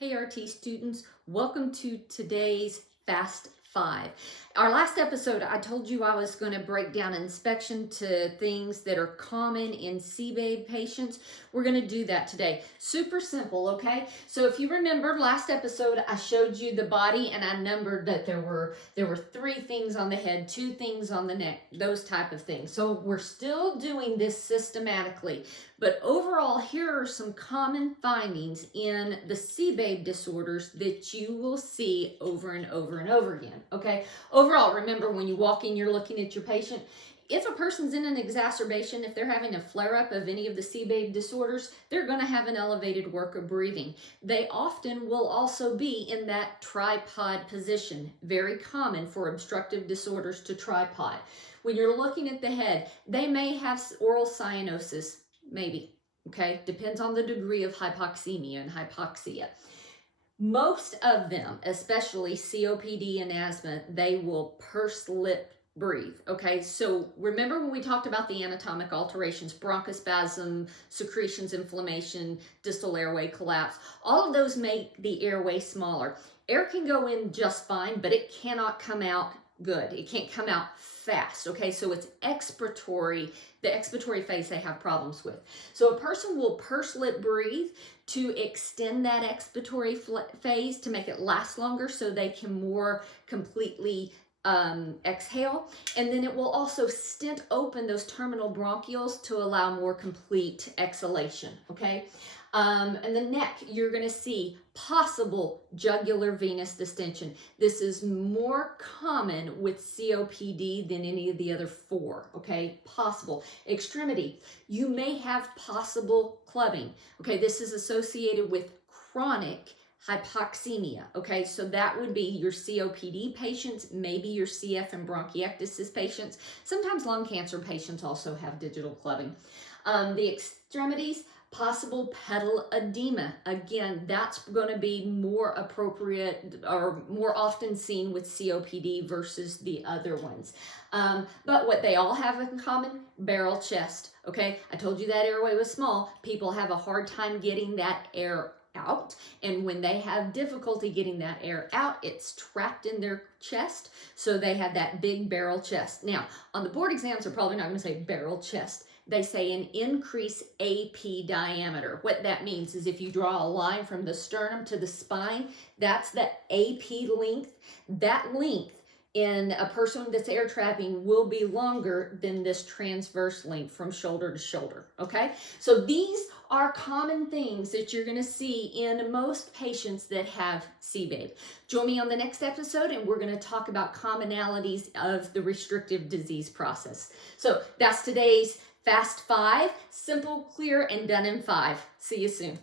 Hey RT students, welcome to today's Fast 5. Our last episode, I told you I was going to break down inspection to things that are common in CBABE patients. We're going to do that today. Super simple, okay? So if you remember last episode, I showed you the body and I numbered that there were 3 things on the head, 2 things on the neck, those type of things. So we're still doing this systematically. But overall, here are some common findings in the CBABE disorders that you will see over and over and over again, okay? Overall, remember when you walk in, you're looking at your patient. If a person's in an exacerbation, if they're having a flare-up of any of the CBABE disorders, they're going to have an elevated work of breathing. They often will also be in that tripod position. Very common for obstructive disorders to tripod. When you're looking at the head, they may have oral cyanosis. Maybe, okay? Depends on the degree of hypoxemia and hypoxia. Most of them, especially COPD and asthma, they will purse lip breathe, okay? So remember when we talked about the anatomic alterations, bronchospasm, secretions, inflammation, distal airway collapse, all of those make the airway smaller. Air can go in just fine, but it cannot come out good. It can't come out fast, okay? So it's expiratory, the expiratory phase they have problems with. So a person will purse lip breathe to extend that expiratory phase to make it last longer so they can more completely exhale. And then it will also stent open those terminal bronchioles to allow more complete exhalation, okay? And the neck, you're going to see possible jugular venous distension. This is more common with COPD than any of the other 4, okay? Possible. Extremity, you may have possible clubbing, okay? This is associated with chronic hypoxemia, okay? So that would be your COPD patients, maybe your CF and bronchiectasis patients. Sometimes lung cancer patients also have digital clubbing. The extremities, possible pedal edema. Again, that's going to be more appropriate or more often seen with COPD versus the other ones. But what they all have in common, barrel chest, okay? I told you that airway was small. People have a hard time getting that air out, and when they have difficulty getting that air out, it's trapped in their chest, so they have that big barrel chest. Now, on the board exams, they're probably not going to say barrel chest. They say an increased AP diameter. What that means is if you draw a line from the sternum to the spine, that's the AP length. That length in a person that's air trapping will be longer than this transverse length from shoulder to shoulder, okay? So these are common things that you're going to see in most patients that have CBABE. Join me on the next episode and we're going to talk about commonalities of the restrictive disease process. So that's today's Fast 5, simple, clear, and done in 5. See you soon.